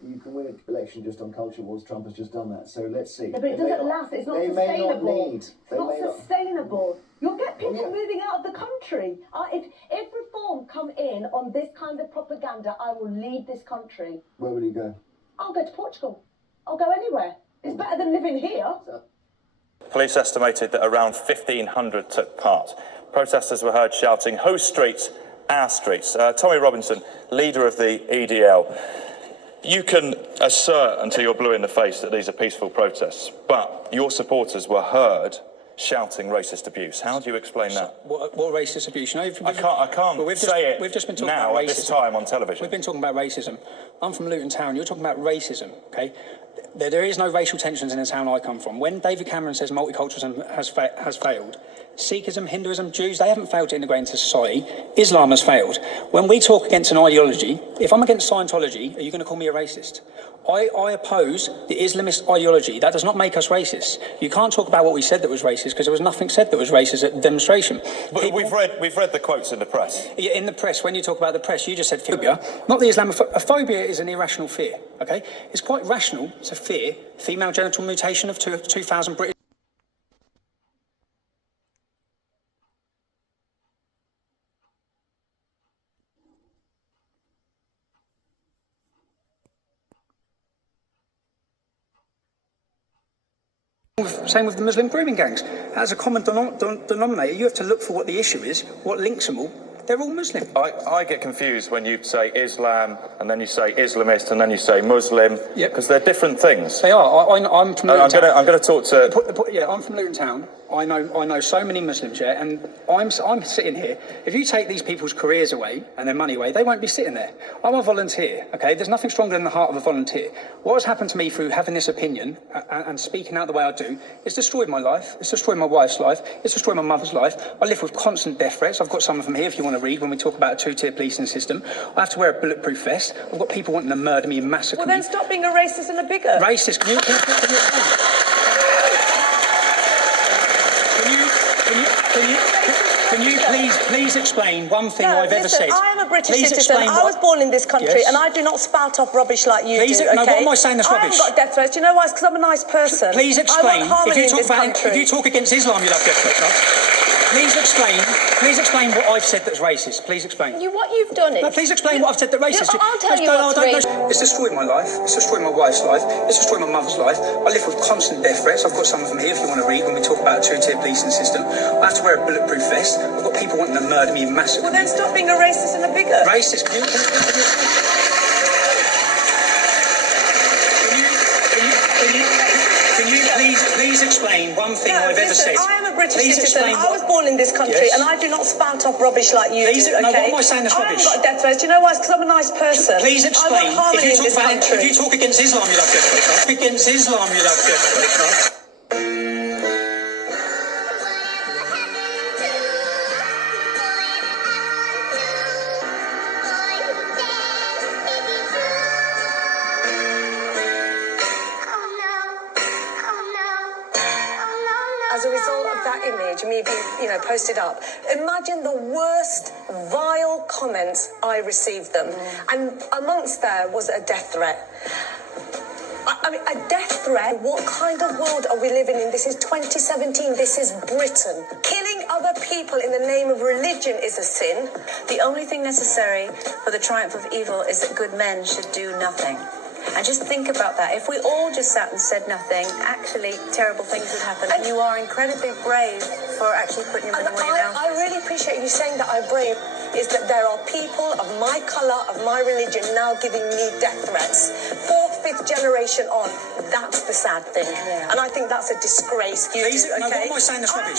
you can win an election just on culture wars. Trump has just done that. So let's see. Yeah, but it doesn't last. It's not sustainable. It's not sustainable. You'll get people moving out of the country. If reform come in on this kind of propaganda, I will leave this country. Where will you go? I'll go to Portugal. I'll go anywhere. It's better than living here. Police estimated that around 1,500 took part. Protesters were heard shouting, "Whose streets? Our streets." Tommy Robinson, leader of the EDL. You can assert until you're blue in the face that these are peaceful protests, but your supporters were heard shouting racist abuse. How do you explain that? What racist abuse? You know, I can't say it we've just been talking now about at racism. this time on television. We've been talking about racism. I'm from Luton Town. You're talking about racism, okay? There is no racial tensions in the town I come from. When David Cameron says multiculturalism has failed, Sikhism, Hinduism, Jews, they haven't failed to integrate into society. Islam has failed. When we talk against an ideology, if I'm against Scientology, are you going to call me a racist? I oppose the Islamist ideology. That does not make us racist. You can't talk about what we said that was racist because there was nothing said that was racist at the demonstration. But we've read the quotes in the press. Yeah, in the press, when you talk about the press, you just said phobia. Not the Islamophobia. A phobia is an irrational fear, okay? It's quite rational to fear female genital mutation of 2,000 British. Same with the Muslim grooming gangs. As a common denominator, you have to look for what the issue is, what links them all. They're all Muslim. I get confused when you say Islam, and then you say Islamist, and then you say Muslim, because they're different things. They are. I'm from Luton Town. I'm going to talk to... Yeah, I'm from Luton Town. I know so many Muslims, yeah, and I'm sitting here. If you take these people's careers away and their money away, they won't be sitting there. I'm a volunteer, okay? There's nothing stronger than the heart of a volunteer. What has happened to me through having this opinion and speaking out the way I do, it's destroyed my life, it's destroyed my wife's life, it's destroyed my mother's life. I live with constant death threats. I've got some of them here if you want to read when we talk about a two-tier policing system. I have to wear a bulletproof vest. I've got people wanting to murder me and massacre me. Well, then stop being a racist and a bigot. Racist? Can you please explain one thing I've ever said? I am a British citizen. I was born in this country, and I do not spout off rubbish like you do. Okay? No, what am I saying that's rubbish? I haven't got death threats. You know why? It's because I'm a nice person. Please explain. If you talk against Islam, you'll have death threats. Please explain what I've said that's racist. Please explain. What you've done is... No, please explain what I've said that's racist. I'll tell you what's racist. It's destroyed my life. It's destroyed my wife's life. It's destroyed my mother's life. I live with constant death threats. I've got some of them here if you want to read when we talk about a two-tier policing system. I have to wear a bulletproof vest. I've got people wanting to murder me and massacre me. Well, then stop being a racist and a bigot. Racist? Can you please explain one thing I've ever said? I am a British citizen. I was born in this country, and I do not spout off rubbish like you do. Okay? No, what am I saying that's rubbish? I haven't got death threats. You know why? It's because I'm a nice person. Please explain. I want harmony in this country. If you talk against Islam, you'll have death threats. Against Islam, you'll have death threats. As a result of that image, me being, posted up, imagine the worst, vile comments I received them. And amongst there was a death threat. I mean, a death threat? What kind of world are we living in? This is 2017. This is Britain. Killing other people in the name of religion is a sin. The only thing necessary for the triumph of evil is that good men should do nothing. And just think about that. If we all just sat and said nothing, actually terrible things would happen. And you are incredibly brave for actually putting your money where your mouth is. I really appreciate you saying that I'm brave. Is that there are people of my colour, of my religion, now giving me death threats. 4th, 5th generation on. That's the sad thing. Yeah. And I think that's a disgrace. What am I saying that's rubbish?